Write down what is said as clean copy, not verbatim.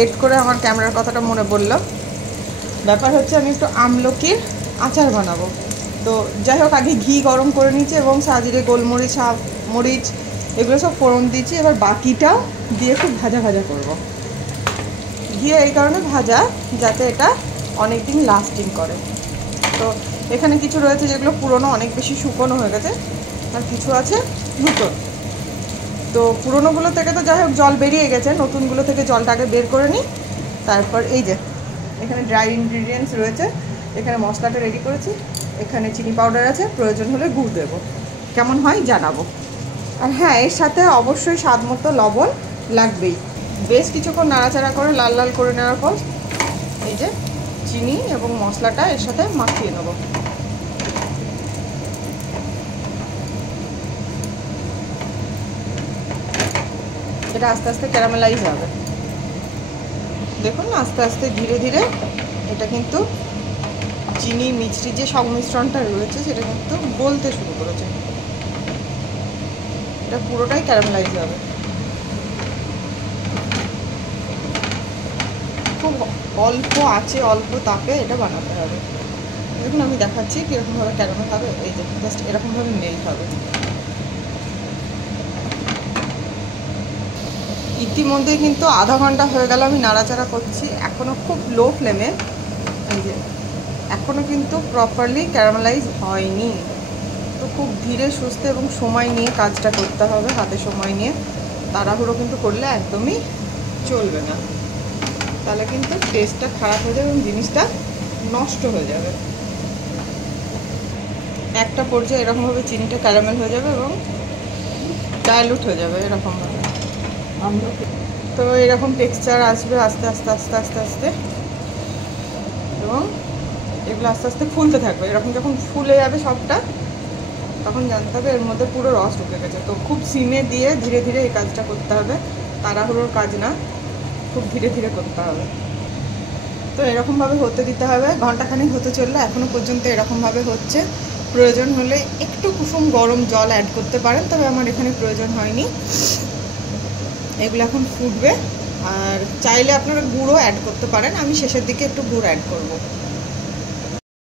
Late করে আমার ক্যামেরার কথাটা মনে পড়ল। ব্যাপার হচ্ছে আমি একটু আমলকির আচার বানাবো। তো যাই হোক, আগে ঘি গরম করে নিয়েছি এবং সাজিরে গোলমরিচ, মরিচ এগুলো সব ফোড়ন দিয়েছি। এবার বাকিটাও দিয়ে খুব ভাজা ভাজা করব। ঘি এই কারণে ভাজা যাতে এটা অনেক দিন লাস্টিং করে। তো এখানে কিছু রয়েছে যেগুলো পুরনো, অনেক বেশি শুকনো হয়ে গেছে, আর কিছু আছে নতুন। তো পুরোনোগুলো থেকে তো যাই হোক জল বেরিয়ে গেছে, নতুনগুলো থেকে জলটাকে বের করে নিই। তারপর এই যে এখানে ড্রাই ইনগ্রিডিয়েন্টস রয়েছে, এখানে মশলাটা রেডি করেছি, এখানে চিনি পাউডার আছে, প্রয়োজন হলে গুড় দেবো, কেমন হয় জানাবো। আর হ্যাঁ, এর সাথে অবশ্যই স্বাদ মতো লবণ লাগবেই। বেশ কিছুক্ষণ নাড়াচাড়া করে লাল লাল করে নেওয়ার পর এই যে চিনি এবং মশলাটা এর সাথে মাখিয়ে নেবো। এটা আস্তে আস্তে ক্যারামেলাইজ হবে, দেখুন আস্তে আস্তে ধীরে ধীরে এটা কিন্তু চিনি মিষ্টির যে সংমিশ্রণটা রয়েছে সেটা কিন্তু গলতে শুরু করেছে। এটা পুরোটাই ক্যারামেলাইজ হবে। খুব অল্প আছে, অল্প তাপে এটা বানাতে হবে। দেখুন আমি দেখাচ্ছি কীরকমভাবে ক্যারামেল হবে। এই যে জাস্ট এরকমভাবে মেল্ট হবে। ইতিমধ্যে কিন্তু আধা ঘন্টা হয়ে গেল আমি নাড়াচাড়া করছি, এখনও খুব লো ফ্লেমে। এই যে এখনও কিন্তু প্রপারলি ক্যারামেলাইজ হয়নি। তো খুব ধীরে সুস্থে এবং সময় নিয়ে কাজটা করতে হবে, হাতে সময় নিয়ে। তাড়াহুড়ো কিন্তু করলে একদমই চলবে না, তাহলে কিন্তু টেস্টটা খারাপ হয়ে যাবে এবং জিনিসটা নষ্ট হয়ে যাবে। একটা পর্যায়ে এরকমভাবে চিনিটা ক্যারামেল হয়ে যাবে এবং ডাইলুট হয়ে যাবে এরকমভাবে। তো এরকম টেক্সচার আসবে আস্তে আস্তে আস্তে আস্তে আস্তে, এবং এগুলো আস্তে আস্তে ফুলতে থাকবে। এরকম যখন ফুলে যাবে সবটা, তখন জানতে হবে এর মধ্যে পুরো রস ঢুকে গেছে। তো খুব সিমে দিয়ে ধীরে ধীরে এই কাজটা করতে হবে, তাড়াহুড়োর কাজ না, খুব ধীরে ধীরে করতে হবে। তো এরকমভাবে হতে দিতে হবে, ঘন্টাখানেক হতে চললে। এখনও পর্যন্ত এরকমভাবে হচ্ছে। প্রয়োজন হলে একটু কুসুম গরম জল অ্যাড করতে পারেন, তবে আমার এখানে প্রয়োজন হয়নি। এগুলো এখন ফুটবে, আর চাইলে আপনারা গুঁড়ো অ্যাড করতে পারেন। আমি শেষের দিকে একটু গুড় অ্যাড করব।